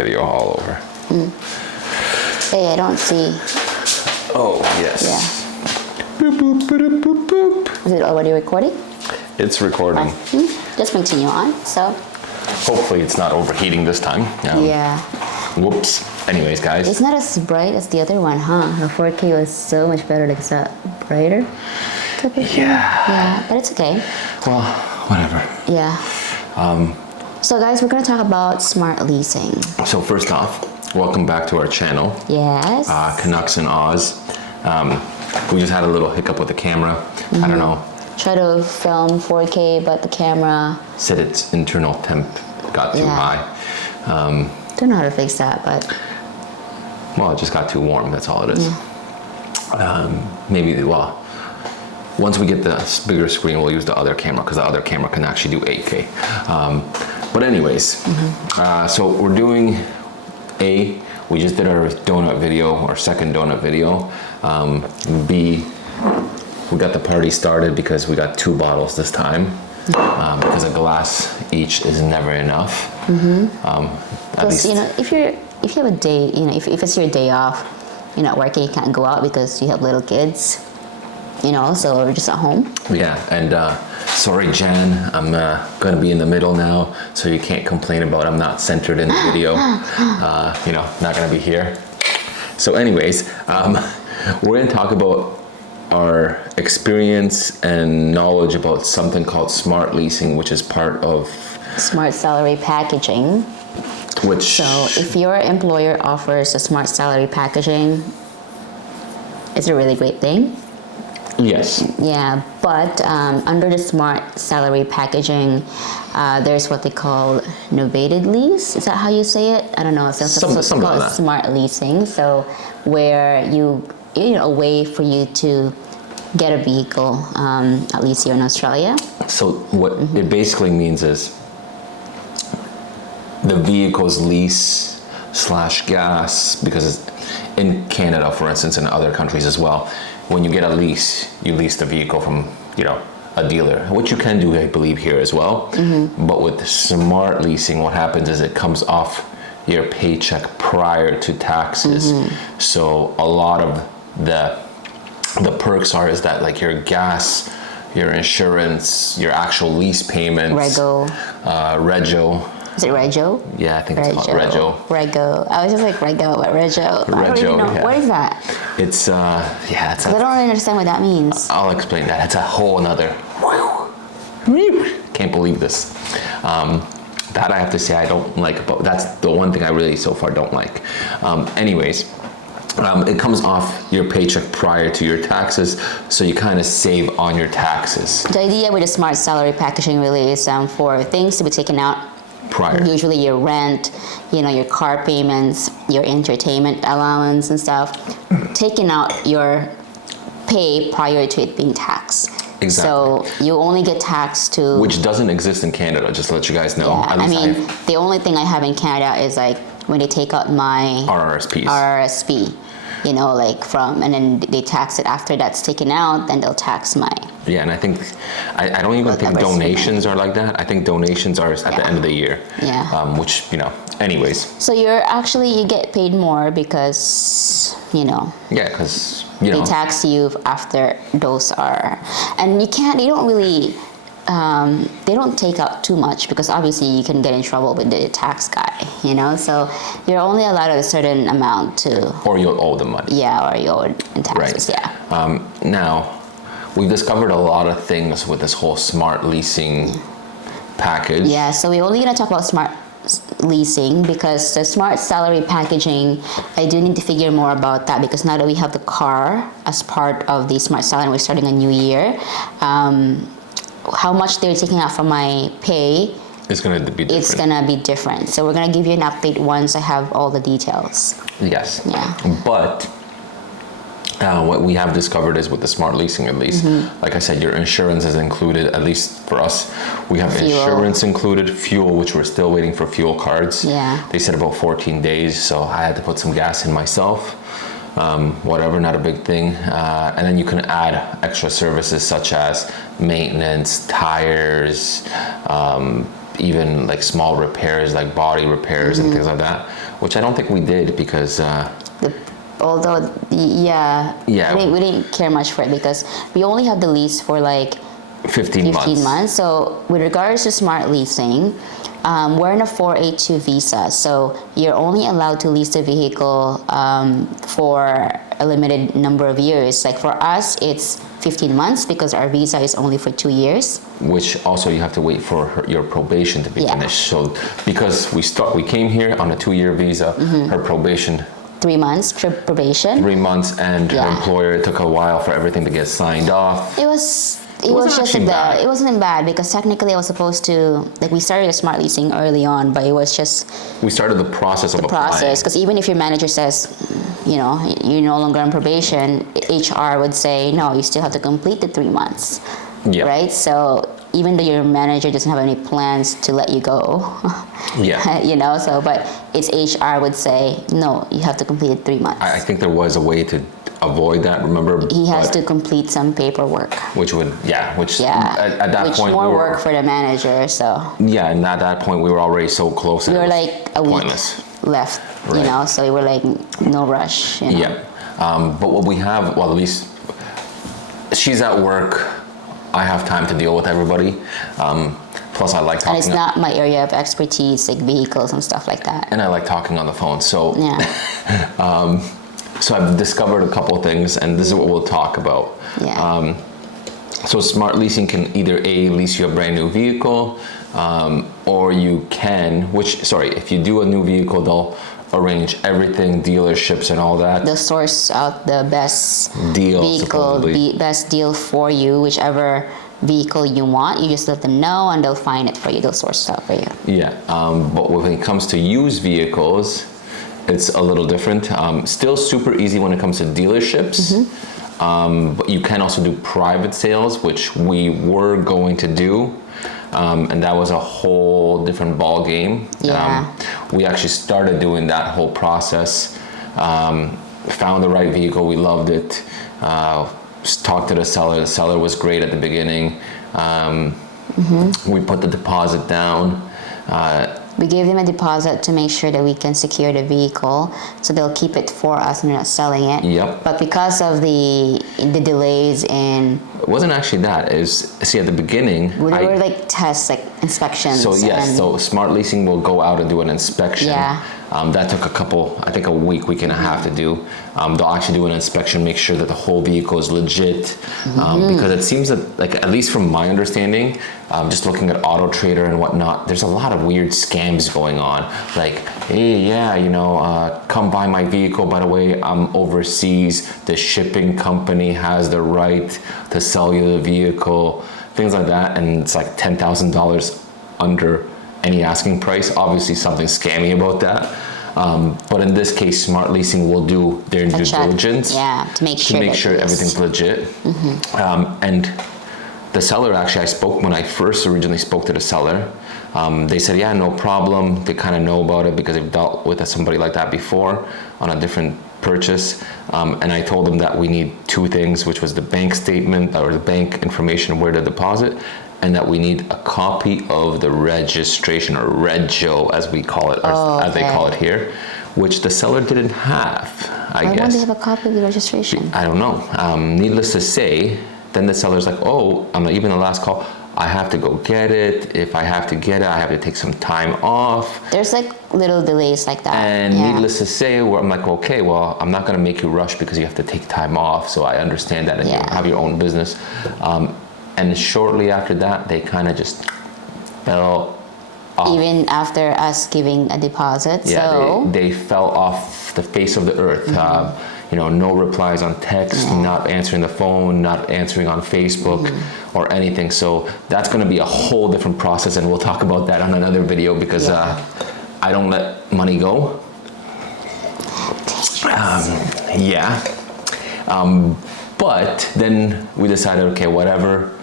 video all over. Hey, I don't see. Oh, yes. Yeah. Boop, boop, boop, boop, boop. Is it already recording? It's recording. Just continue on. So. Hopefully it's not overheating this time. Yeah. Whoops. Anyways, guys. It's not as bright as the other one, huh? The 4K was so much better. Like, is that brighter? Yeah. Yeah, but it's okay. Well, whatever. Yeah. So guys, we're gonna talk about SmartLeasing. So first off, welcome back to our channel. Yes. Canucks and Oz. We just had a little hiccup with the camera. I don't know. Try to film 4K, but the camera Said its internal temp got too high. don't know how to fix that, but Well, it just got too warm. That's all it is. Maybe, well, once we get the bigger screen, we'll use the other camera because the other camera can actually do 8K. But anyways, so we're doing we just did our donut video, our second donut video. B, we got the party started because we got 2 bottles this time. Because a glass each is never enough. At least, you know, if you have a day, you know, if it's your day off, you're not working, you can't go out because you have little kids, you know, so we're just at home. Yeah, and sorry, Jan, I'm gonna be in the middle now, so you can't complain about I'm not centered in the video. You know, not gonna be here. So anyways, we're gonna talk about our experience and knowledge about something called SmartLeasing, which is part of Smart salary packaging. So if your employer offers a smart salary packaging, it's a really great thing. Yes. Yeah, but under the smart salary packaging, there's what they call novated lease. Is that how you say it? I don't know. It's Something like that. Smart leasing. So where you know, a way for you to get a vehicle, at least here in Australia. So what it basically means is the vehicle's lease / gas, because in Canada, for instance, and other countries as well, when you get a lease, you lease the vehicle from, you know, a dealer, which you can do, I believe, here as well. But with smart leasing, what happens is it comes off your paycheck prior to taxes. So a lot of the perks is that, like, your gas, your insurance, your actual lease payments, Rego. Is it Rego? Yeah, I think it's called Rego. Rego. I was just like Rego, but Rego. I don't even know. Yeah. What is that? It's it's I don't really understand what that means. I'll explain that. It's a whole nother. Can't believe this. That I have to say I don't like, but that's the one thing I really so far don't like. Anyways, it comes off your paycheck prior to your taxes, so you kind of save on your taxes. The idea with the smart salary packaging really is for things to be taken out Prior. Usually your rent, you know, your car payments, your entertainment allowance and stuff, taking out your pay prior to it being taxed. Exactly. So you only get taxed to... Which doesn't exist in Canada, just to let you guys know. Yeah, At least I mean, the only thing I have in Canada is like when they take out my RRSP, you know, like and then they tax it after that's taken out, then they'll tax my... Yeah, and I think, I don't even think donations are like that. I think donations are at the end of the year. Yeah. Which, you know, anyways. So you get paid more because, you know. Yeah, because, you know. They tax you after those are, and you don't really, they don't take out too much because obviously you can get in trouble with the tax guy, you know, so you're only allowed a certain amount to. Or you'll owe the money. Yeah, or you owe it in taxes, right. Now, we've discovered a lot of things with this whole smart leasing package. Yeah, so we're only going to talk about smart leasing because the smart salary packaging, I do need to figure more about that because now that we have the car as part of the smart salary, we're starting a new year. How much they're taking out from my pay, it's going to be different. It's going to be different. So we're going to give you an update once I have all the details. Yes. Yeah. But what we have discovered is with the smart leasing, at least, like I said, your insurance is included, at least for us. We have insurance included, fuel, which we're still waiting for fuel cards. Yeah. They said about 14 days, so I had to put some gas in myself. Whatever, not a big thing. And then you can add extra services such as maintenance, tires, even like small repairs, like body repairs and things like that. which I don't think we did because Although, yeah, we didn't care much for it because we only have the lease for like 15 months. So with regards to Smart Leasing, we're in a 482 visa, so you're only allowed to lease the vehicle for a limited number of years. Like for us, it's 15 months because our visa is only for 2 years. Which also you have to wait for your probation to be finished. So because we came here on a 2-year visa, her probation 3 months probation. 3 months, and her employer, it took a while for everything to get signed off. It was just bad. It wasn't bad because technically I was supposed to, like, we started a Smart Leasing early on, but it was just we started the process of applying. Because even if your manager says, you know, you're no longer on probation, HR would say no, you still have to complete the 3 months. Yeah. Right. So even though your manager doesn't have any plans to let you go, you know, so but it's HR would say no, you have to complete 3 months. I think there was a way to avoid that. Remember, he has to complete some paperwork, which at that point more work for the manager. So and at that point we were already so close. We were like a week left, you know, so we were like no rush. You know? Yeah, but what we have, well, at least she's at work. I have time to deal with everybody. Plus, I like talking. And it's not my area of expertise, like vehicles and stuff like that. And I like talking on the phone. So, so I've discovered a couple of things, and this is what we'll talk about. Yeah. So Smart Leasing can either lease you a brand new vehicle, or you can, if you do a new vehicle, they'll arrange everything, dealerships and all that. They'll source out the best vehicle, best deal for you, whichever vehicle you want. You just let them know and they'll find it for you. They'll source it out for you. Yeah, but when it comes to used vehicles, it's a little different. Still super easy when it comes to dealerships, but you can also do private sales, which we were going to do. And that was a whole different ball game. Yeah. We actually started doing that whole process. Found the right vehicle. We loved it. Talked to the seller. The seller was great at the beginning. We put the deposit down. We gave them a deposit to make sure that we can secure the vehicle, so they'll keep it for us and they're not selling it. Yep. But because of the delays in... It wasn't actually that. At the beginning... There were like tests, like inspections. So yes, so Smart Leasing will go out and do an inspection. Yeah. That took a week and a half to do. They'll actually do an inspection, make sure that the whole vehicle is legit. Because it seems that, like, at least from my understanding, just looking at Auto Trader and whatnot, there's a lot of weird scams going on. Like, hey, come buy my vehicle. By the way, I'm overseas. The shipping company has the right to sell you the vehicle. Things like that. And it's like $10,000 under any asking price. Obviously something scammy about that. But in this case, Smart Leasing will do their due diligence. Yeah, to make sure everything's legit. And the seller, actually, when I first originally spoke to the seller, they said, yeah, no problem. They kind of know about it because they've dealt with somebody like that before on a different purchase. And I told them that we need 2 things, which was the bank statement or the bank information where to deposit, and that we need a copy of the registration, or rego as we call it, as they call it here, which the seller didn't have, I guess. Why don't they have a copy of the registration? I don't know. Needless to say, then the seller's like, even the last call, I have to go get it. If I have to get it, I have to take some time off. There's like little delays like that. And needless to say, I'm like, okay, well, I'm not gonna make you rush because you have to take time off, so I understand that, and you have your own business. And shortly after that, they kind of just fell off. Even after us giving a deposit, they fell off the face of the earth. No replies on text, not answering the phone, not answering on Facebook or anything. So that's going to be a whole different process, and we'll talk about that on another video because I don't let money go. But then we decided, okay, whatever.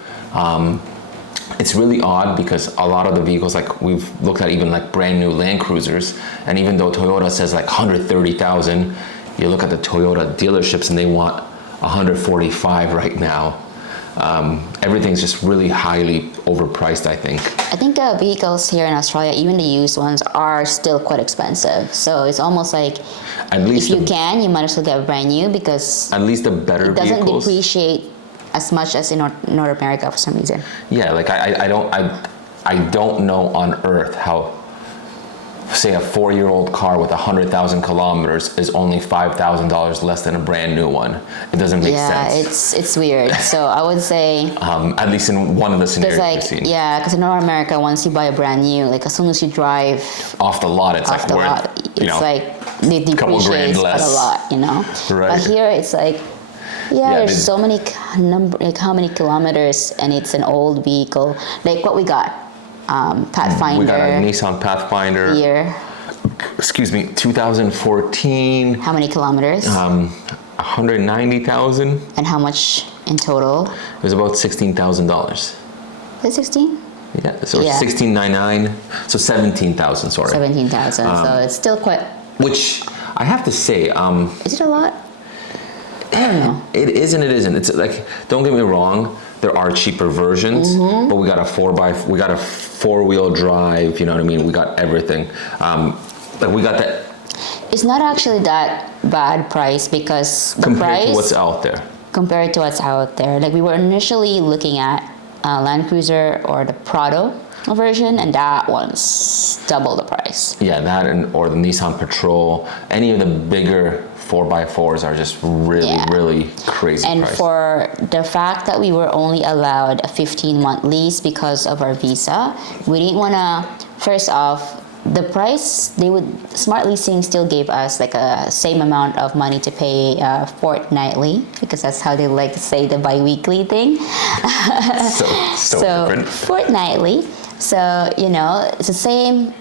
It's really odd because a lot of the vehicles, like we've looked at, even like brand new Land Cruisers, and even though Toyota says like 130,000, you look at the Toyota dealerships and they want 145 right now. Everything's just really highly overpriced, I think. I think vehicles here in Australia, even the used ones, are still quite expensive. So it's almost like At least if you can, you might as well get a brand new because at least the better it doesn't vehicles. depreciate as much as in North America for some reason. Yeah, like I don't know on earth how, say, a 4-year-old car with 100,000 kilometers is only $5,000 less than a brand new one. It doesn't make sense. Yeah, it's weird. So I would say At least in one of the there's scenarios like we've seen. yeah, because in North America, once you buy a brand new, like as soon as you drive Off the lot, it's off like the worth, lot, you it's know, like they couple depreciate grand quite a less. lot, you know. Right. But here it's like there's they- so many like how many kilometers, and it's an old vehicle, like what we got, Pathfinder. we got a Nissan Pathfinder. Year. Excuse me, 2014. How many kilometers? 190,000. And how much in total? It was about $16,000. Is it 16? Yeah, so Yeah. 16.99, so 17,000. Sorry. 17,000. So it's still quite. Which I have to say, Is it a lot? I don't know. it is and it isn't. It's like, don't get me wrong, there are cheaper versions, Mm-hmm. but we got a 4-wheel drive. You know what I mean? We got everything. Like we got that It's not actually that bad price because the compared price to what's out there. compared to what's out there. Like we were initially looking at Land Cruiser or the Prado version, and that one's double the price. Yeah, that or the Nissan Patrol. Any of the bigger 4x4s are just really, Yeah. really crazy And price. for the fact that we were only allowed a 15-month lease because of our visa, we didn't want to, first off, the price, SmartLeasing still gave us like a same amount of money to pay fortnightly, because that's how they like to say the bi-weekly thing. so So different. fortnightly. So, you know, it's the same,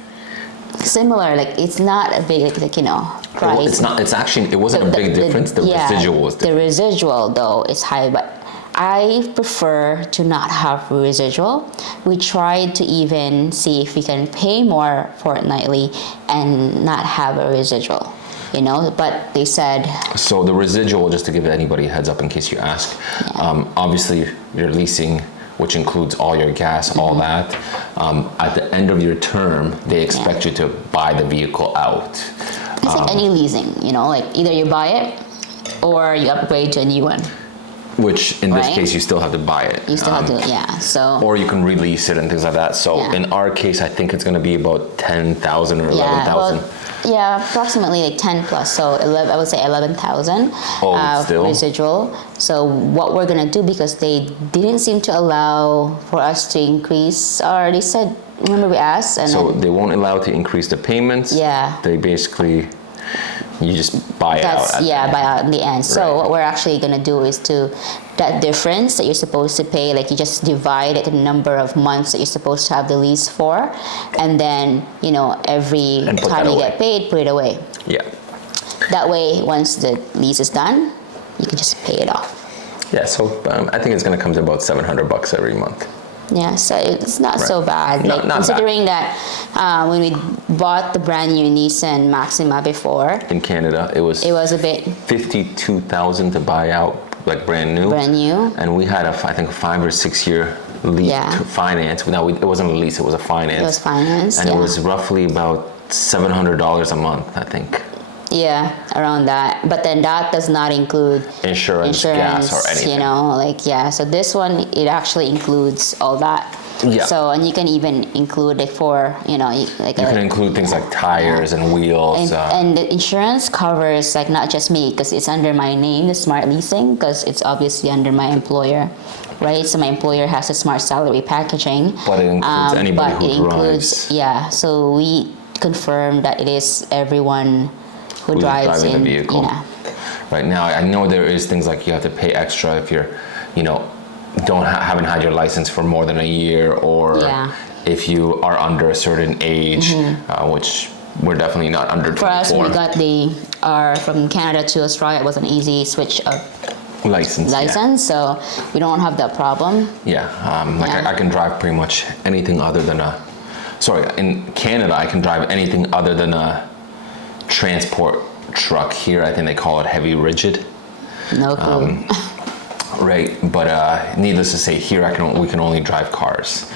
similar, like it's not a big, like, you know, price. It's not. It's actually. It wasn't a big difference. The residual was different. The residual though is high, but I prefer to not have residual. We tried to even see if we can pay more fortnightly and not have a residual, you know, but they said, So the residual, just to give anybody a heads up in case you ask, obviously you're leasing, which includes all your gas, all Mm-hmm. that. At the end of your term, they expect you to buy the vehicle out. it's like any leasing, you know, like either you buy it or you upgrade to a new one. Which in this Right. case, you still have to buy it. You still have to, yeah, so. Or you can release it and things like that. So Yeah. in our case, I think it's going to be about 10,000 or 11,000. Yeah, approximately like 10 plus. So 11, I would say 11,000 Still? residual. So what we're gonna do, because they didn't seem to allow for us to increase, or they said, remember we asked, and So then they won't allow to increase the payments. Yeah. They basically, you just buy it out. that's at the end. buy out in the end. So Right. what we're actually gonna do is that difference that you're supposed to pay, like you just divide it the number of months that you're supposed to have the lease for, and then, you know, every And put time that you away. get paid, put it away. Yeah. That way, once the lease is done, you can just pay it off. Yeah, so I think it's going to come to about $700 every month. Yeah, so it's not Right. so bad. No, Like not considering that when we bought the brand new Nissan Maxima before, In Canada, it was a bit $52,000 to buy out, like brand new. brand new. And we had I think 5 or 6 year lease Yeah. to finance. No, it wasn't a lease; it was a finance. It was finance, and yeah. it was roughly about $700 a month, I think. Yeah, around that. But then that does not include Insurance, gas, or anything. you know, like, yeah. So this one, it actually includes all that. Yeah. So, and you can even include like for, you know, like You can include things like tires and wheels. and the insurance covers like not just me, because it's under my name, the SmartLeasing, because it's obviously under my employer, right? So my employer has a smart salary packaging. But it includes anybody but who it includes, drives. yeah. So we confirm that it is everyone who Who's drives driving in, the vehicle. you know. Right now, I know there is things like you have to pay extra if you're, you know, haven't had your license for more than a year, or Yeah. if you are under a certain age, which we're definitely not under 24. For us, we got from Canada to Australia, it was an easy switch of license. so we don't have that problem. Yeah, Yeah. I can drive pretty much anything other than in Canada, I can drive anything other than a transport truck. Here, I think they call it heavy rigid. No clue. right? But needless to say, here we can only drive cars.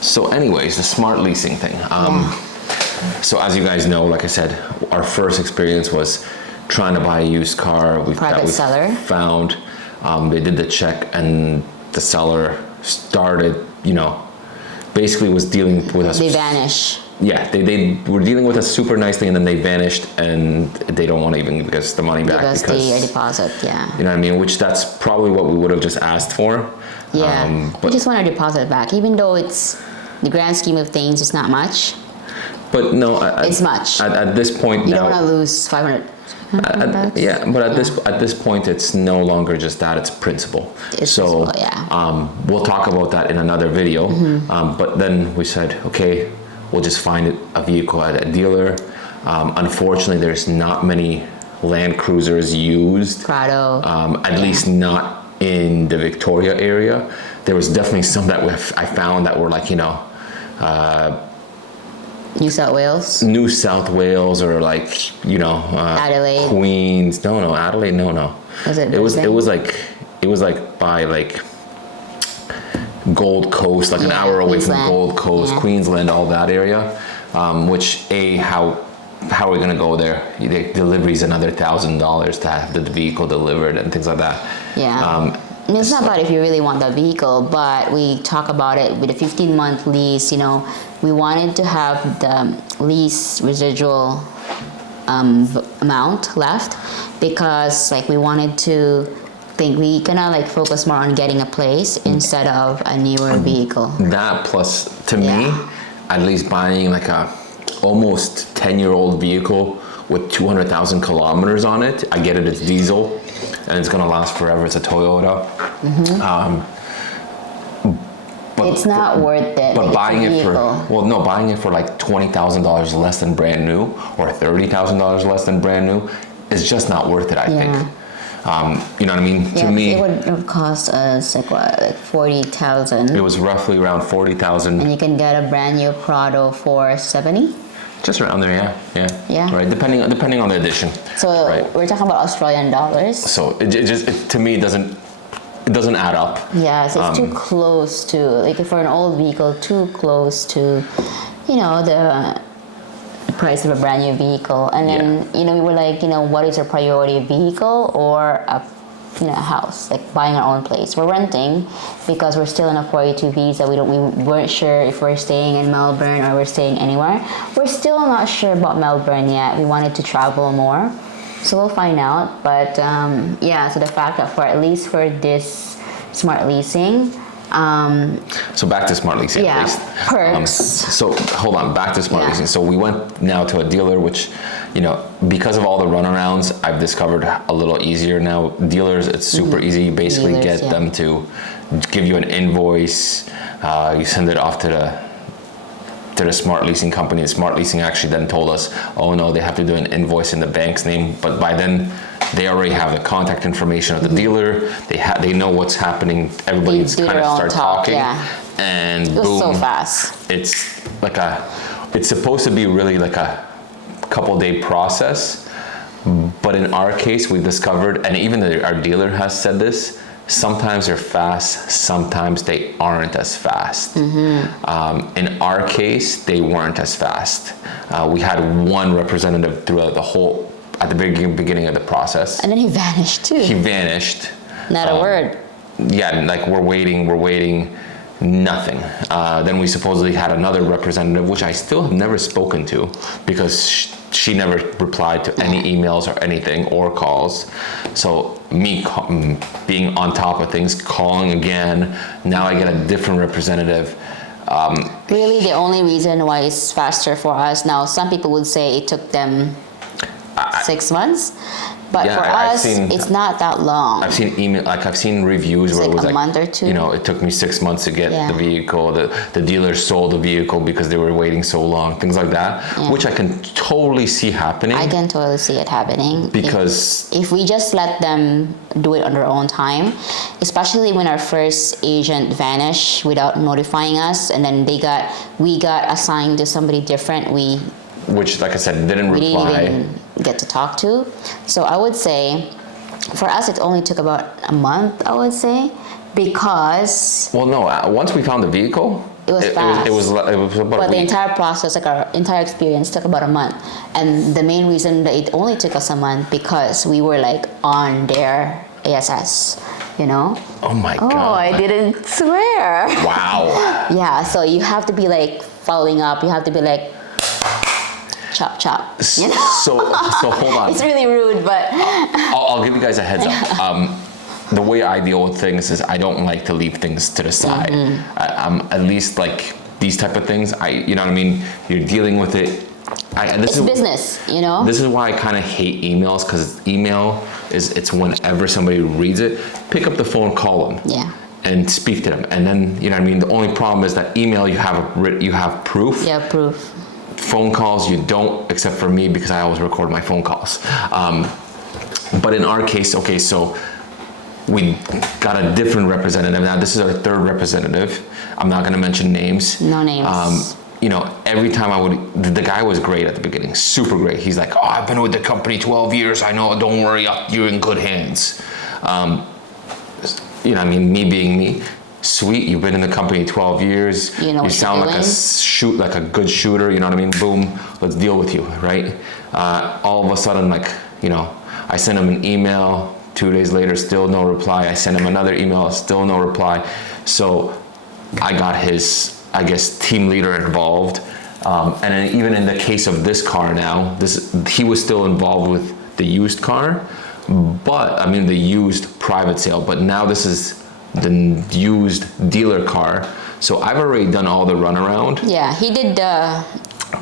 So anyways, the smart leasing thing. So as you guys know, like I said, our first experience was trying to buy a used car. Private seller. Found. They did the check, and the seller started, basically was dealing with us. They vanish. Yeah, they were dealing with us super nicely, and then they vanished, and they don't want to even give us the money back Because the deposit, yeah. You know what I mean? Which that's probably what we would have just asked for. Yeah, we just want our deposit back, even though it's, the grand scheme of things, it's not much. But no, It's much. At this point You now, don't want to lose 500 bucks. yeah, but at this point, it's no longer just that; it's principle. It's so, principle, yeah. We'll talk about that in another video. But then we said, okay, we'll just find a vehicle at a dealer. Unfortunately, there's not many Land Cruisers used. Prado. At least not in the Victoria area. There was definitely some that I found that were like, New South Wales. New South Wales, or like, Adelaide. Queens. No, Adelaide. No. Was it? It was like by like Gold Coast, like an hour away from Queensland. Gold Coast, Yeah. Queensland, all that area. Which how are we gonna go there? The delivery's another $1,000 to have the vehicle delivered and things like that. Yeah. I mean, it's not bad if you really want the vehicle, but we talk about it with a 15-month lease. We wanted to have the lease residual amount left, because like we wanted to we kind of focus more on getting a place instead of a newer vehicle. That plus, to me, at least buying like a almost 10-year-old vehicle with 200,000 kilometers on it. I get it, it's diesel, and it's gonna last forever. It's a Toyota. But It's not worth it. But It's a buying it vehicle. buying it for like $20,000 less than brand new, or $30,000 less than brand new, is just not worth it. I think. You know what I mean? Yeah, to me, it would have cost us like 40,000. it was roughly around 40,000. And you can get a brand new Prado for 70. Just around there, Yeah. Right, depending on the edition. So right. we're talking about Australian dollars. So it to me it doesn't add up. Yeah, so it's too close to, like for an old vehicle, too close to, the price of a brand new vehicle. And then, we were like, what is our priority, vehicle or a house, like buying our own place? We're renting because we're still in a 42 visa. We weren't sure if we're staying in Melbourne or we're staying anywhere. We're still not sure about Melbourne yet. We wanted to travel more, so we'll find out. But so the fact that at least for this smart leasing, so back to smart leasing. Yeah, at least. perks. So hold on, back to smart Yeah. leasing. So we went now to a dealer, which, because of all the runarounds, I've discovered a little easier now. Dealers, it's super easy. You basically Dealers, get them to give you an invoice. You send it off to the smart leasing company. The smart leasing actually then told us, oh no, they have to do an invoice in the bank's name. But by then, they already have the contact information of the dealer. They know what's happening. Everybody's do kind their of own start talk, talking, yeah. and It was boom, so fast. it's like it's supposed to be really like a couple-day process. But in our case, we discovered, and even our dealer has said this, sometimes they're fast, sometimes they aren't as fast. In our case, they weren't as fast. We had one representative throughout at the beginning of the process. And then he vanished too. He vanished. Not a word. Yeah, like we're waiting, nothing. Then we supposedly had another representative, which I still have never spoken to, because she never replied to any emails or anything or calls. So me being on top of things, calling again, now I get a different representative. Really, the only reason why it's faster for us now, some people would say it took them 6 months, but Yeah, for I've us, seen- it's not that long. I've seen I've seen reviews where like it was a like month or two. it took me 6 months to get Yeah. the vehicle. The dealer sold the vehicle because they were waiting so long. Things like that, which I can totally see happening. I can totally see it happening. Because if we just let them do it on their own time, especially when our first agent vanished without notifying us, and then we got assigned to somebody different, which, like I said, didn't we didn't reply. even get to talk to. So I would say For us, it only took about a month, I would say, because Well, no. Once we found the vehicle, it was fast. It was about but a the week. entire process, like our entire experience, took about a month. And the main reason that it only took us a month because we were like on their ASS, you know. Oh my Oh, god! I didn't swear. Wow. Yeah, so you have to be like following up. You have to be like chop chop. You know? So hold on. It's really rude, but I'll give you guys a heads up. The way I deal with things is I don't like to leave things to the side. I'm at least like these type of things. You know what I mean? You're dealing with it. it's business, you know. This is why I kind of hate emails, because email it's whenever somebody reads it, pick up the phone, call them, Yeah. and speak to them, and then you know what I mean. The only problem is that email you have proof. Yeah, proof. Phone calls you don't, except for me because I always record my phone calls. But in our case, okay, so we got a different representative. Now this is our third representative. I'm not gonna mention names. No names. You know, every time the guy was great at the beginning, super great. He's like, oh, I've been with the company 12 years. I know, don't worry, you're in good hands. You know, I mean, me being me, sweet, you've been in the company 12 years. You know what sound you're like a good shooter, you know what I mean? Boom, let's deal with you, right? All of a sudden, like, you know, I send him an email, 2 days later, still no reply. I send him another email, still no reply. So I got his, I guess, team leader involved. And then even in the case of this car now, he was still involved with the used car, but I mean the used private sale, but now this is the used dealer car. So I've already done all the runaround. Yeah, he did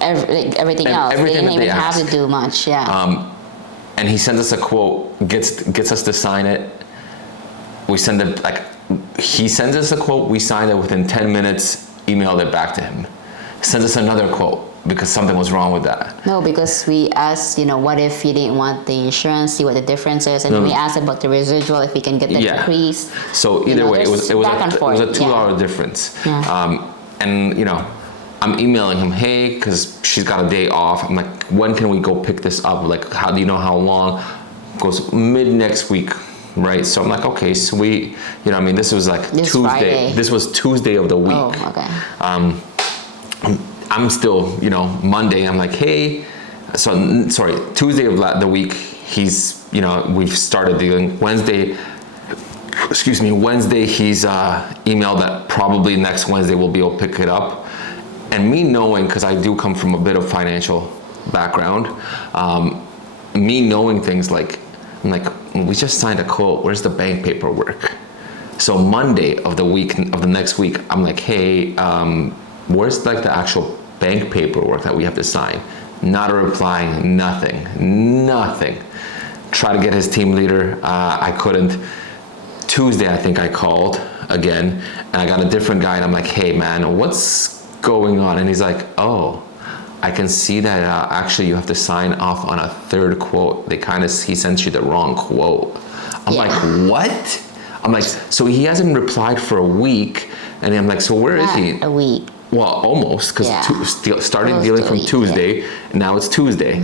everything else. Everything They didn't that even they have asked. to do much. Yeah. And he sends us a quote, gets us to sign it. We send it, like, he sends us a quote, we sign it within 10 minutes, emailed it back to him. Sends us another quote because something was wrong with that. No, because we asked, you know, what if you didn't want the insurance, see what the difference is, and we asked about the residual, if we can get the decrease. So either way, it was back and a forth. $2 difference. Yeah. And you know, I'm emailing him, hey, because she's got a day off. I'm like, when can we go pick this up? Like, how do you know how long? Goes mid next week, right? So I'm like, okay, sweet. You know, I mean, this was like Tuesday. Friday. This was Tuesday of the week. Oh, okay. I'm still, you know, Monday. I'm like, hey, sorry, Tuesday of the week. He's, you know, we've started dealing. Wednesday, he's emailed that probably next Wednesday we'll be able to pick it up. And me knowing, because I do come from a bit of financial background, me knowing things like, I'm like, we just signed a quote. Where's the bank paperwork? So Monday of the next week, I'm like, hey, where's like the actual bank paperwork that we have to sign? Not a reply, nothing. Try to get his team leader, I couldn't. Tuesday, I think I called again, and I got a different guy, and I'm like, hey man, what's going on? And he's like, oh, I can see that actually you have to sign off on a third quote. He sent you the wrong quote. I'm like, what? I'm like, so he hasn't replied for a week, and I'm like, so where is he? A week. Well, almost, because started dealing from Tuesday, and now it's Tuesday.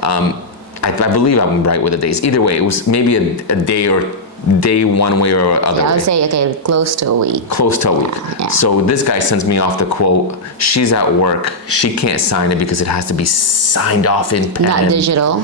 I believe I'm right with the days. Either way, it was maybe a day one way or other way. I would say, okay, close to a week. Close to a week. Yeah. So this guy sends me off the quote. She's at work. She can't sign it because it has to be signed off in pen. Not digital.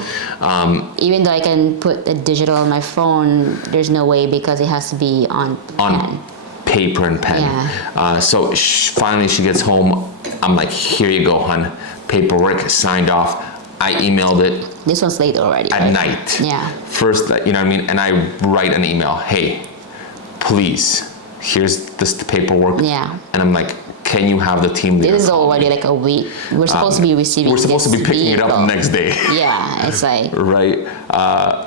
Even though I can put the digital on my phone, there's no way because it has to be on pen. Paper and pen. Yeah. So finally she gets home. I'm like, here you go, hon. Paperwork signed off. I emailed it. This one's late already. At night. Yeah. First, you know what I mean? And I write an email. Hey, please, here's this paperwork. Yeah. And I'm like, can you have the team leader? This is already like a week. We're supposed to be receiving. We're supposed to be picking it up vehicle. the next day. Yeah, it's like. Right.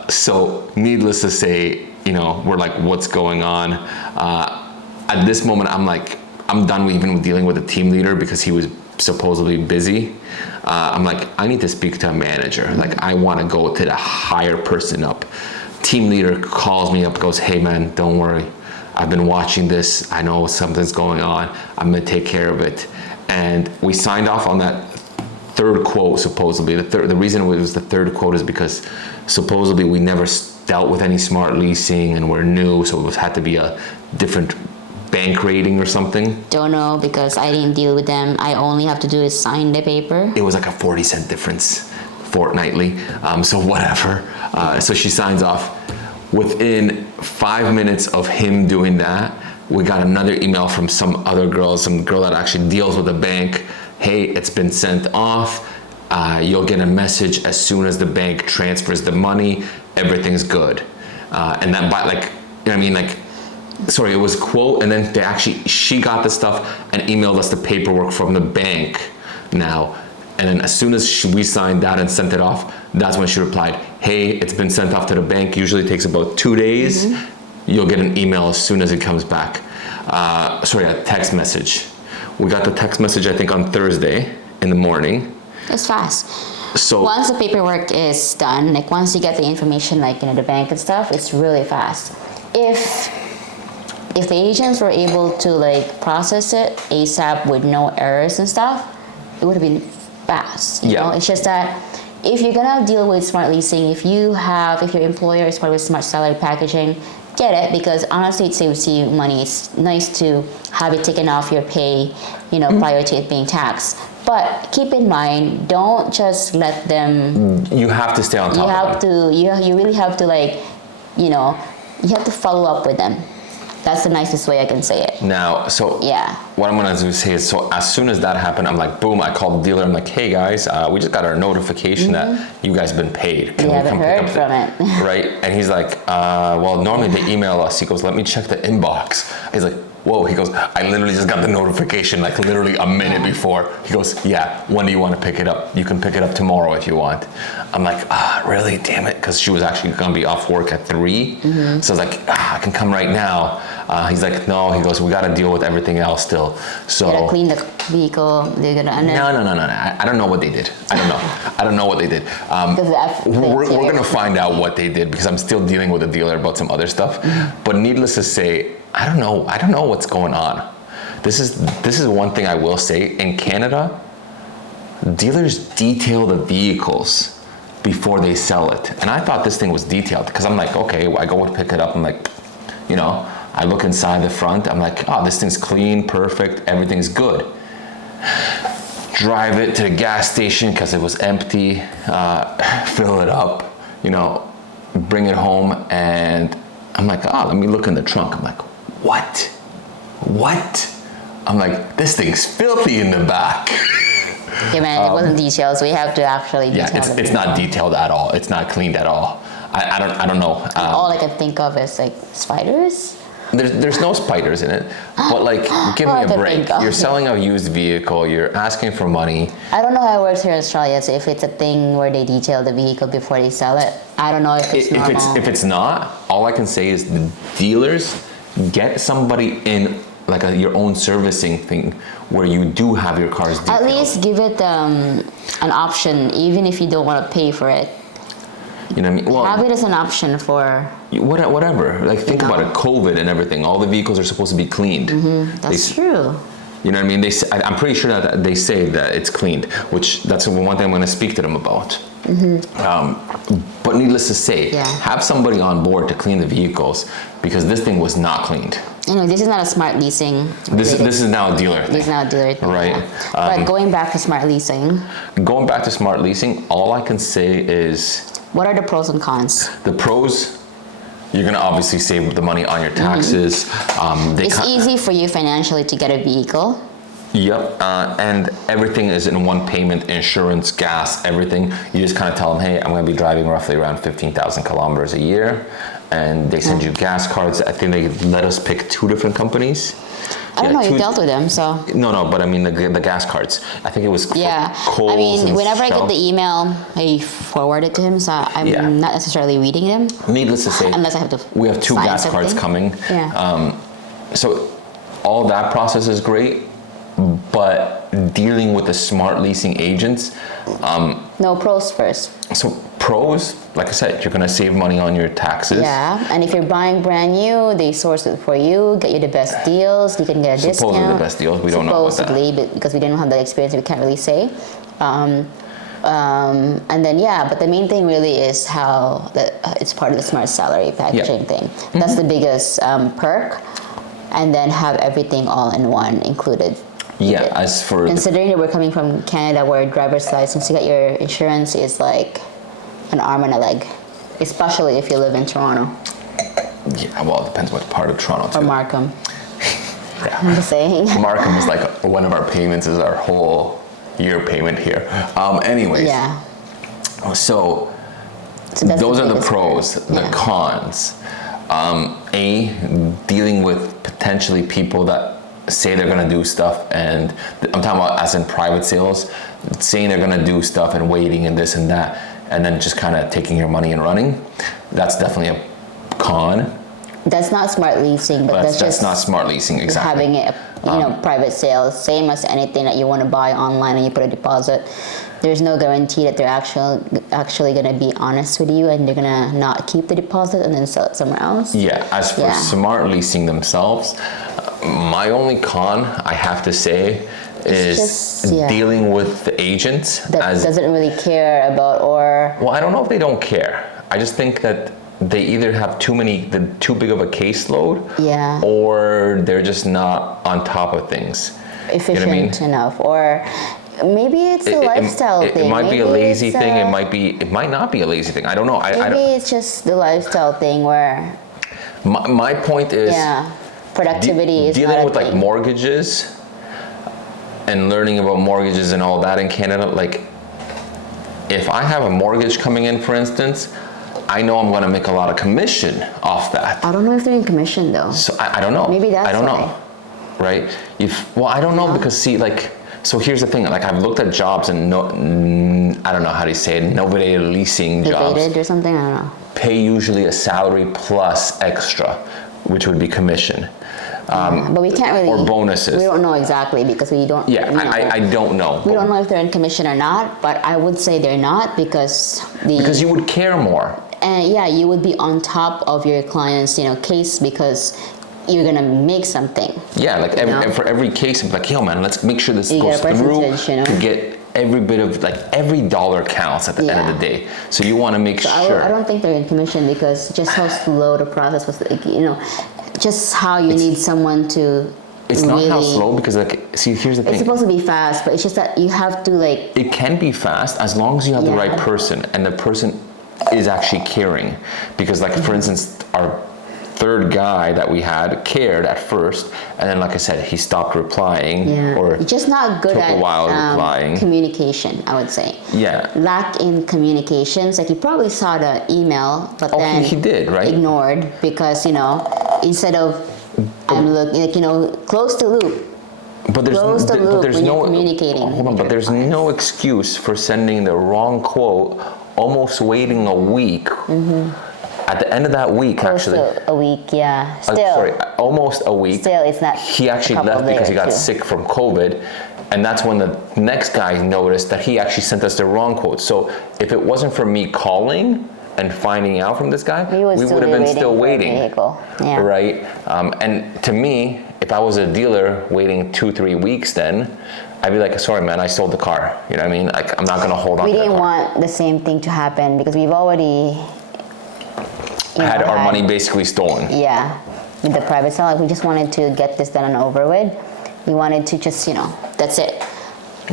So needless to say, you know, we're like, what's going on? At this moment, I'm like, I'm done with dealing with the team leader because he was supposedly busy. I'm like, I need to speak to a manager. Like, I want to go to the higher person up. Team leader calls me up, goes, hey man, don't worry. I've been watching this. I know something's going on. I'm gonna take care of it. And we signed off on that third quote, supposedly. The reason it was the third quote is because supposedly we never dealt with any smart leasing and we're new, so it had to be a different bank rating or something. Don't know because I didn't deal with them. I only have to do is sign the paper. It was like a 40-cent difference fortnightly, so whatever. So she signs off. Within 5 minutes of him doing that, we got another email from some girl that actually deals with the bank. Hey, it's been sent off. You'll get a message as soon as the bank transfers the money. Everything's good. And that, sorry, it was quote, and then she got the stuff and emailed us the paperwork from the bank now. And then as soon as we signed that and sent it off, that's when she replied, hey, it's been sent off to the bank. Usually it takes about 2 days. You'll get an email as soon as it comes back. A text message. We got the text message, I think, on Thursday in the morning. It's fast. So once the paperwork is done, like once you get the information, like the bank and stuff, it's really fast. If the agents were able to like process it ASAP with no errors and stuff, it would have been fast. You know, it's just that if you're gonna deal with smart leasing, if your employer is part of smart salary packaging, get it, because honestly it saves you money. It's nice to have it taken off your pay, prior to it being taxed. But keep in mind, don't just let them. You have to stay on top of them. You really have to you have to follow up with them. That's the nicest way I can say it. Now, what I'm gonna say is, so as soon as that happened, I'm like, boom, I called the dealer. I'm like, hey guys, we just got our notification that you guys have been paid. Can we haven't heard from it. Right? And he's like, well, normally they email us. He goes, let me check the inbox. He's like, whoa, he goes, I literally just got the notification like literally a minute before. He goes, yeah, when do you want to pick it up? You can pick it up tomorrow if you want. I'm like, really? Damn it. Because she was actually going to be off work at 3. So I was like, I can come right now. He's like, no, he goes, we got to deal with everything else still. So you got to clean the vehicle. They're going to No. I don't know what they did. I don't know what they did. We're going to find out what they did because I'm still dealing with the dealer about some other stuff. But needless to say, I don't know what's going on. This is one thing I will say. In Canada, dealers detail the vehicles before they sell it. And I thought this thing was detailed because I'm like, okay, I go and pick it up. I'm like, I look inside the front. I'm like, oh, this thing's clean, perfect, everything's good. Drive it to the gas station because it was empty, fill it up, bring it home, and I'm like, oh, let me look in the trunk. I'm like, what? I'm like, this thing's filthy in the back. Okay, man, it wasn't detailed, so we have to actually detail it. It's not detailed at all. It's not cleaned at all. I don't know. All I can think of is like spiders. There's no spiders in it, but give me a break. You're selling a used vehicle. You're asking for money. I don't know how it works here in Australia. So if it's a thing where they detail the vehicle before they sell it, I don't know if it's normal. If it's not, all I can say is the dealers get somebody in your own servicing thing where you do have your cars detailed. At least give it an option, even if you don't want to pay for it. You know what I mean? Well, have it as an option for whatever. Think about it, COVID and everything. All the vehicles are supposed to be cleaned. That's true. You know what I mean? I'm pretty sure that they say that it's cleaned, which that's one thing I'm going to speak to them about. But needless to say, have somebody on board to clean the vehicles because this thing was not cleaned. This is not a smart leasing. This is now a dealer thing. This is now a dealer thing. Right. Yeah. But going back to smart leasing. Going back to smart leasing, all I can say is... What are the pros and cons? The pros, you're going to obviously save the money on your taxes. It's easy for you financially to get a vehicle. Yep, and everything is in one payment, insurance, gas, everything. You just kind of tell them, hey, I'm going to be driving roughly around 15,000 kilometers a year. And they send you gas cards. I think they let us pick 2 different companies. I don't know, you dealt with them, so. No, but I mean the gas cards. I think it was Kohl's. I mean, whenever I get the email, I forward it to him, so I'm not necessarily reading them. Needless to say, unless I have to. We have 2 gas cards coming. Yeah. So all that process is great, but dealing with the smart leasing agents. No, pros first. So pros, like I said, you're gonna save money on your taxes. Yeah, and if you're buying brand new, they source it for you, get you the best deals. You can get a discount. Supposedly the best deals. We don't know about that. Supposedly, because we didn't have the experience, we can't really say. And then but the main thing really is how it's part of the smart salary packaging thing. That's the biggest perk, and then have everything all in one included. Yeah, as for considering that we're coming from Canada, where driver's license, you get your insurance is like an arm and a leg, especially if you live in Toronto. Yeah, well, it depends what part of Toronto too. Or Markham. Yeah. I'm just saying. Markham is like one of our payments is our whole year payment here. Anyways. Yeah. So that's those are the biggest pros. part. The cons. Dealing with potentially people that say they're gonna do stuff, and I'm talking about as in private sales, saying they're gonna do stuff and waiting and this and that, and then just kind of taking your money and running. That's definitely a con. That's not smart leasing, but that's just not smart leasing, exactly. having it, private sales, same as anything that you want to buy online and you put a deposit. There's no guarantee that they're actually going to be honest with you, and they're going to not keep the deposit and then sell it somewhere else. Yeah, as for smart leasing themselves, my only con, I have to say, is dealing with the agents. That doesn't really care about, or... Well, I don't know if they don't care. I just think that they either have too big of a caseload, or they're just not on top of things. Efficient enough, or maybe it's a lifestyle thing. It might be a lazy thing. It might not be a lazy thing. I don't know. Maybe it's just the lifestyle thing where. My point is. Productivity is dealing not with like mortgages and learning about mortgages and all that in Canada. Like, if I have a mortgage coming in, for instance, I know I'm going to make a lot of commission off that. I don't know if they're in commission though. So I don't know. Maybe that's I don't why. know, right? I don't know because see, like, so here's the thing. Like, I've looked at jobs and I don't know how do you say it, novated leasing jobs. Novated or something. I don't know. Pay usually a salary plus extra, which would be commission. But we can't really. Or bonuses. We don't know exactly because we don't. Yeah, I don't know. We don't know if they're in commission or not, but I would say they're not because you would care more. And you would be on top of your client's case because you're gonna make something. Yeah, like for every case, I'm like, yo man, let's make sure this goes through to get every bit of every dollar counts at the end of the day. So you want to make sure. I don't think they're in commission because just how slow the process was. Just how you need someone to. It's really, not how slow because see, here's the thing. It's supposed to be fast, but it's just that you have to It can be fast as long as you have the right person and the person is actually caring, because for instance, our third guy that we had cared at first, and then like I said, he stopped replying or just not good took at a while replying. Communication, I would say. Yeah. Lack in communications. Like, you probably saw the email, but then he did, right? Ignored because instead of I'm looking close the loop. But there's no communicating. Hold on, but there's no excuse for sending the wrong quote, almost waiting a week. At the end of that week, actually. A week, yeah. Still. Sorry, almost a week. Still, it's not. He actually left because he got sick from COVID, and that's when the next guy noticed that he actually sent us the wrong quote. So if it wasn't for me calling and finding out from this guy, we would have been still waiting. Right? And to me, if I was a dealer waiting 2-3 weeks, then I'd be like, sorry, man, I sold the car. You know what I mean? Like, I'm not going to hold on to the car. We didn't want the same thing to happen because we've already had our money basically stolen. Yeah. With the private sale, we just wanted to get this done and over with. We wanted to just, that's it.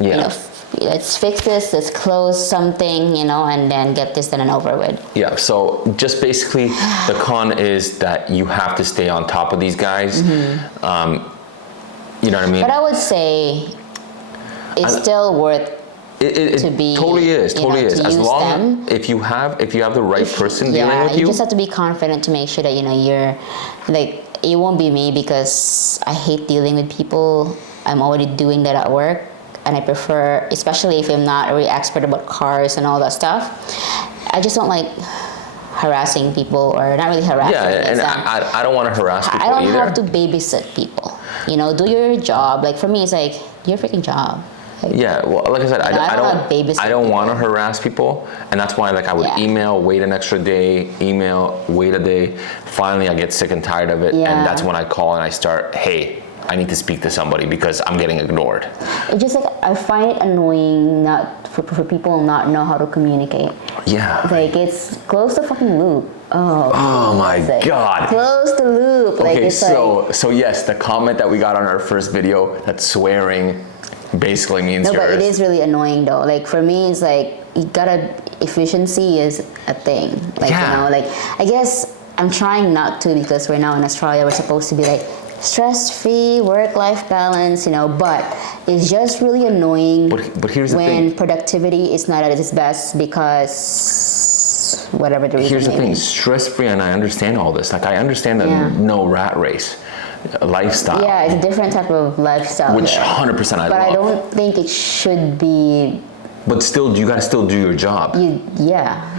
Yeah. Let's fix this, let's close something, and then get this done and over with. Yeah, so just basically the con is that you have to stay on top of these guys. You know what I mean? But I would say it's still worth to be. Totally is. As long them. if you have the right person dealing with you. You just have to be confident to make sure that you're it won't be me because I hate dealing with people. I'm already doing that at work. And I prefer, especially if I'm not really expert about cars and all that stuff, I just don't like harassing people, or not really harassing. Yeah, and I don't want to harass people either. I don't have to babysit people. Do your job. Like, for me, it's like, do your freaking job. Yeah, well, like I said, I don't want to harass people, and that's why I would email, wait an extra day, email, wait a day. Finally, I get sick and tired of it, and that's when I call and I start, hey, I need to speak to somebody because I'm getting ignored. It's just like I find it annoying not for people not know how to communicate. Yeah. Like it's close the fucking loop. Oh my God. Close the loop. Like Okay, it's so yes, the comment that we got on our first video, that swearing basically means no, yours. but it is really annoying though. Like for me, it's like you gotta efficiency is a thing. Like Yeah. you know, like I guess I'm trying not to because we're now in Australia. We're supposed to be like stress-free work-life balance, you know. But it's just really annoying. But here's the when thing. productivity is not at its best because whatever the reason. Here's the may thing, be. stress-free, and I understand all this. Like I understand the Yeah. no rat race lifestyle. Yeah, it's a different type of lifestyle. Which here. 100% I But love. I don't think it should be. But still, you gotta still do your job. You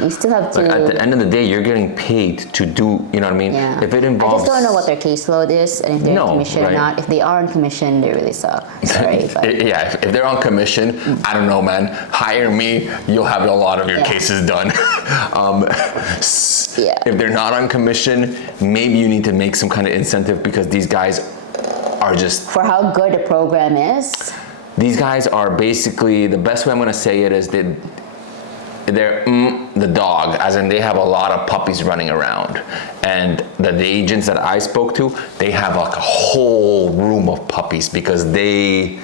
still have to. Like at the end of the day, you're getting paid to do, you know what I mean? Yeah. If it I involves... just don't know what their caseload is and if they're No, on commission right. or not. If they are on commission, they really suck. Sorry, but Yeah, if they're on commission, I don't know, man. Hire me, you'll have a lot of your Yeah. cases done. Yeah. If they're not on commission, maybe you need to make some kind of incentive because these guys are just... for how good the program is, These guys are basically, the best way I'm gonna say it is they're the dog, as in they have a lot of puppies running around. And the agents that I spoke to, they have like a whole room of puppies because the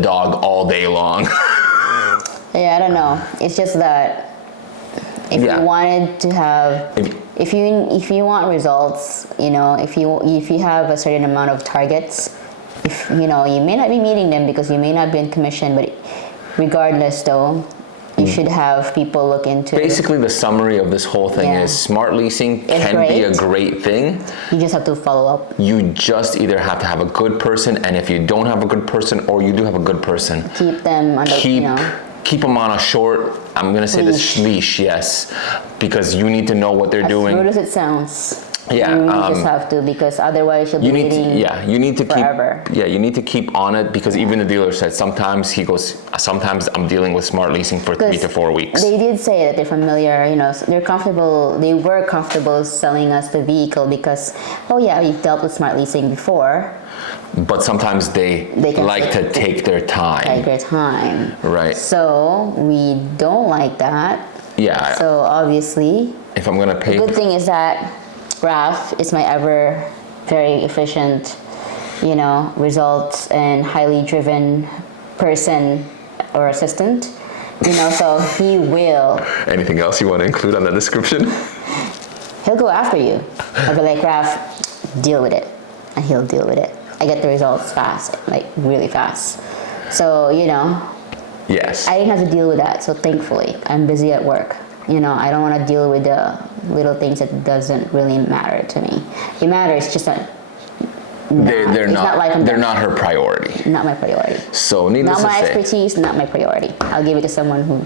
dog all day long. yeah, I don't know. It's just that if Yeah. you wanted to have, if you want results, you know, if you have a certain amount of targets, if you know, you may not be meeting them because you may not be in commission, but regardless though, you should have people look into. Basically, the summary of this whole thing Yeah. is SmartLeasing It's can be a great. great thing. You just have to follow up. You just either have to have a good person, and if you don't have a good person, or you do have a good person, Keep them under, you know. keep them on a short, I'm gonna say this, leash, yes, because you need to know what they're As doing. rude as it sounds. Yeah, You really just have to, because otherwise you'll be You need waiting. to, you need to forever. you need to keep on it, because even the dealer said sometimes sometimes I'm dealing with SmartLeasing for 3 to 4 weeks. They did say that they're familiar, you know, they're comfortable, they were comfortable selling us the vehicle because, oh yeah, we've dealt with SmartLeasing before. But sometimes they can like to take their time. Take your time. Right. So we don't like that. Yeah. So obviously, If I'm gonna pay, the good thing is that Raf is my ever very efficient, you know, results and highly driven person or assistant, you know, so he will. anything else you want to include on the description? He'll go after you. I'll be like, Raf, deal with it. And he'll deal with it. I get the results fast, like really fast. So, you know, Yes. I didn't have to deal with that. So thankfully, I'm busy at work. You know, I don't want to deal with the little things that doesn't really matter to me. It matters, just that they're it's not life and they're death. not her priority. Not my priority. So needless Not my to say, expertise, not my priority. I'll give it to someone who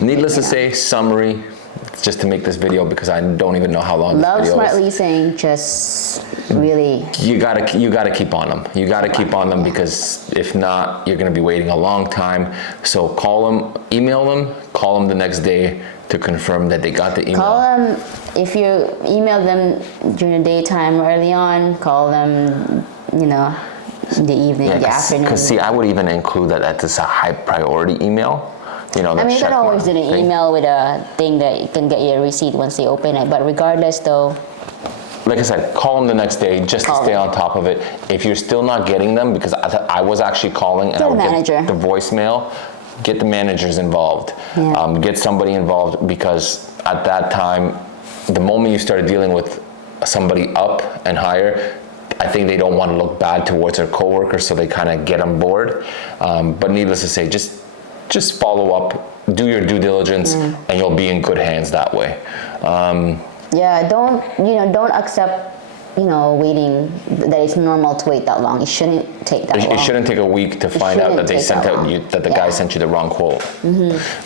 needless to Yeah. say, summary, just to make this video because I don't even know how long love this video is. SmartLeasing, just really. You gotta keep on them. You gotta keep on them because if not, you're gonna be waiting a long time. So call them, email them, call them the next day to confirm that they got the email. Call them, if you email them during the daytime early on, call them, you know, in the evening, the afternoon. Because see, I would even include that as a high priority email. You know, I mean, you can check always do mark an thing. email with a thing that you can get your receipt once they open it. But regardless, though, Like I said, call them the next day just Call to stay them. on top of it. If you're still not getting them, because I was actually calling and Get I a would manager. get the voicemail, get the managers involved. Yeah. Get somebody involved because at that time, the moment you started dealing with somebody up and higher, I think they don't want to look bad towards their coworkers, so they kind of get on board. But needless to say, just follow up, do your due diligence, and you'll be in good hands that way. yeah, don't accept, waiting, that it's normal to wait that long. It shouldn't take that long. It shouldn't take a week to find out that shouldn't they take sent that out long. you, that the guy Yeah. sent you the wrong quote.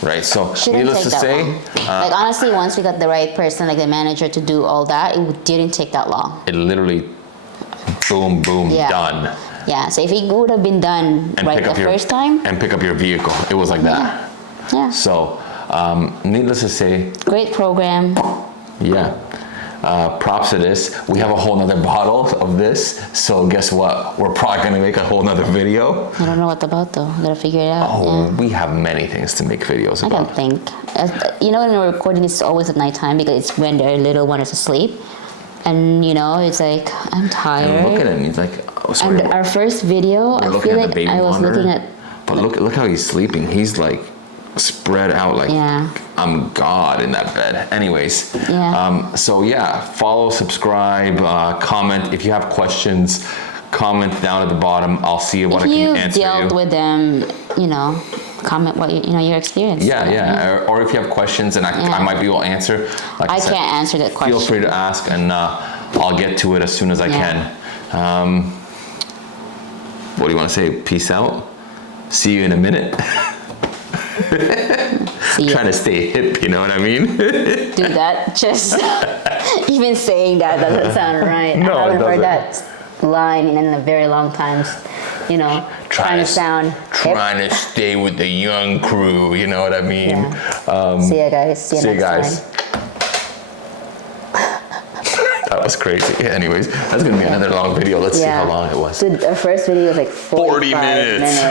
Right. So Shouldn't needless take to that say, long. Like honestly, once we got the right person, like the manager, to do all that, it didn't take that long. it literally, boom, boom, Yeah. done. Yeah, so if it would have been done And right pick the up your first time, and pick up your vehicle. It was like that. yeah, So needless to say, great program. yeah. props to this. We have a whole nother bottle of this, so guess what? We're probably gonna make a whole nother video. I don't know what about though. I gotta figure it out. Oh, yeah. we have many things to make videos I about. don't think. You know, when we're recording, it's always at nighttime because it's when their little one is asleep. And you know, it's like, I'm tired. And look at him, he's like, oh, sorry. And our first video, I We're feel looking at the like baby I was monitor. looking at. But look how he's sleeping. He's like spread out like Yeah. I'm God in that bed. Anyways, Yeah. so yeah, follow, subscribe, comment. If you have questions, comment down at the bottom. I'll see what I If can you've answer dealt you. with them, you know, comment what you know your experience. Yeah. Or if you have questions and I might be able to answer. Like I said, can't answer that question. feel free to ask and I'll get to it as soon as I Yeah. can. What do you want to say? Peace out. See you in a minute. See ya. Trying to stay hip, you know what I mean? Do that. Just even saying that doesn't sound right. No, I it haven't heard doesn't. that line in a very long time. You know, trying to sound hip. Trying to stay with the young crew, you know what I mean? Yeah. See ya, guys. See you next guys. time. That was crazy. Anyways, that's gonna be another long video. Let's see how long it was. So our first video was like 40 45 minutes.